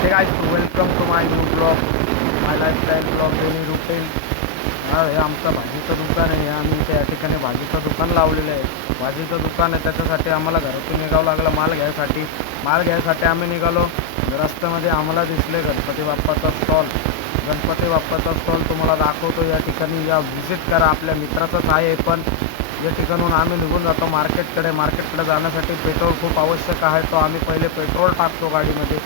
Hey guys, welcome to my new blog, my lifestyle blog, daily routine. हे आमचं भाजीचं दुकान आहे. आम्ही त्या ठिकाणी भाजीचं दुकान लावलेलं आहे. भाजीचं दुकान आहे, त्याच्यासाठी आम्हाला घरातून निघावं लागलं माल घ्यायसाठी आम्ही निघालो. रस्त्यामध्ये आम्हाला दिसले गणपती बाप्पाचा स्टॉल तुम्हाला दाखवतो. या ठिकाणी या व्हिजिट करा. आपल्या मित्राचंच आहे, पण या ठिकाणून आम्ही निघून जातो मार्केटकडे जाण्यासाठी पेट्रोल खूप आवश्यक आहे. तो आम्ही पहिले पेट्रोल टाकतो गाडीमध्ये.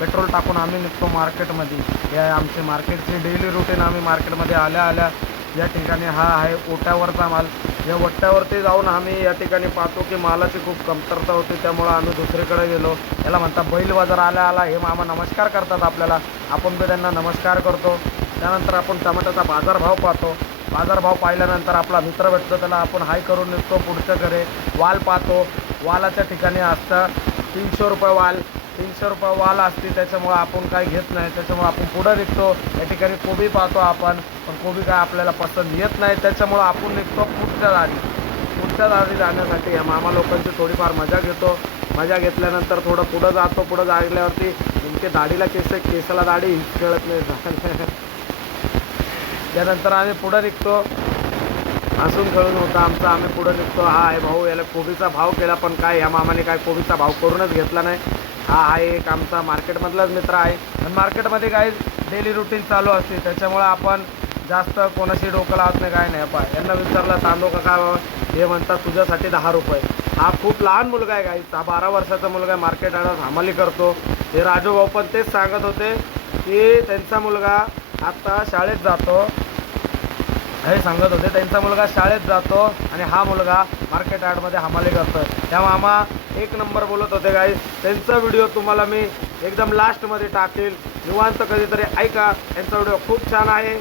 पेट्रोल टाकून आम्ही निघतो मार्केटमध्ये. हे आहे आमची मार्केटची डेली रुटीन. आम्ही मार्केटमध्ये आल्या या ठिकाणी हा आहे ओट्यावरचा माल. या ओट्यावरती जाऊन आम्ही या ठिकाणी पाहतो की मालाची खूप कमतरता होती, त्यामुळं आम्ही दुसरीकडे गेलो. याला म्हणतात बैल बाजार. आला हे मामा नमस्कार करतात आपल्याला, आपण बी त्यांना नमस्कार करतो. त्यानंतर आपण टमाट्याचा बाजारभाव पाहतो. बाजारभाव पाहिल्यानंतर आपला मित्र भेटतो, त्याला आपण हाय करून निघतो पुढच्याकडे. वाल पाहतो. वालाच्या ठिकाणी असतं 300 रुपये वाल. 300 रुपये वाल असते, त्याच्यामुळं आपण काही घेत नाही. त्याच्यामुळं आपण पुढं निघतो. या ठिकाणी कोबी पाहतो आपण, पण कोबी काय आपल्याला पसंत येत नाही. त्याच्यामुळं आपण निघतो पुढच्या दारी जाण्यासाठी. या मामा लोकांची थोडीफार मजा घेतो. मजा घेतल्यानंतर थोडं पुढं जातो. पुढं जागल्यावरती नेमके दाढीला केसाला दाढी कळत नाही. त्यानंतर आम्ही पुढं निघतो. हसून खेळून होता आमचा. आम्ही पुढं निघतो. हा आहे भाऊ, याला कोबीचा भाव केला, पण काय या मामाने काय कोबीचा भाव करूनच घेतला नाही. हा आहे एक आमचा मार्केटमधलाच मित्र आहे. आणि मार्केटमध्ये काय डेली रुटीन चालू असते, त्याच्यामुळं आपण जास्त कोणाशी डोकं लावत नाही, काय नाही. यांना विचारलं तांदूळ का काय बाबा, हे म्हणतात तुझ्यासाठी 10 रुपये. हा खूप लहान मुलगा आहे गाईस, हा 12 वर्षाचा मुलगा आहे. मार्केट हमाली करतो. हे राजू भाऊ पण तेच सांगत होते की त्यांचा मुलगा आता शाळेत जातो. हे सांगत होते त्यांचा मुलगा शाळेत जातो आणि हा मुलगा मार्केट यार्डमध्ये हमाली करतो. त्या मामा एक नंबर बोलत होते गाईस. त्यांचा व्हिडिओ तुम्हाला मी एकदम लास्टमध्ये टाकेल, निवांत कधीतरी ऐका. त्यांचा व्हिडिओ खूप छान आहे.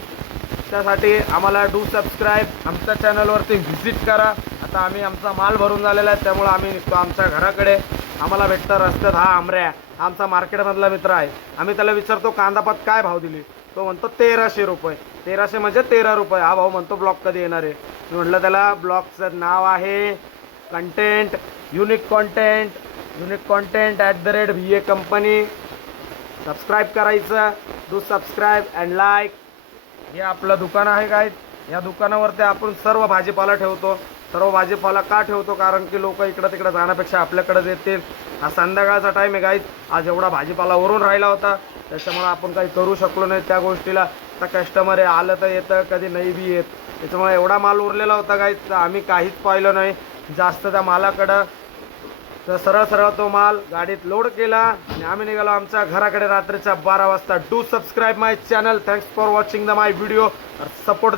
त्यासाठी आम्हाला डू सबस्क्राईब. आमच्या चॅनलवरती व्हिजिट करा. आता आम्ही आमचा माल भरून झालेला आहे, त्यामुळे आम्ही निघतो आमच्या घराकडे. आम्हाला भेटतं रस्त्यात हा आमऱ्या, आमचा मार्केटमधला मित्र आहे. आम्ही त्याला विचारतो कांदापात काय भाव दिली, तो म्हणतो 1300 रुपये. 1300 म्हणजे 13 रुपये. हा भाऊ म्हणतो ब्लॉग कधी येणार आहे. मी म्हटलं त्याला ब्लॉगचं नाव आहे content, unique content @VA company. Subscribe करायचं. Do subscribe and like. हे आपलं दुकान आहे गाईज. या दुकानावरती आपण सर्व भाजीपाला ठेवतो. सर्व भाजीपाला का ठेवतो, कारण की लोक इकडं तिकडं जाण्यापेक्षा आपल्याकडेच येतील. हा संध्याकाळचा टाईम आहे गाईज. आज एवढा भाजीपाला वरून राहिला होता, त्याच्यामुळे आपण काही करू शकलो नाही त्या गोष्टीला. आता कस्टमर आलं तर येतं, कधी नाही बी येत. त्याच्यामुळे एवढा माल उरलेला होता गाईज, तर आम्ही काहीच पाहिलं नाही जास्त त्या मालाकडं. तर सरळ तो माल गाडीत लोड केला आणि आम्ही निघालो आमच्या घराकडे रात्रीच्या 12 वाजता. Do subscribe my channel. Thanks for watching my video. Support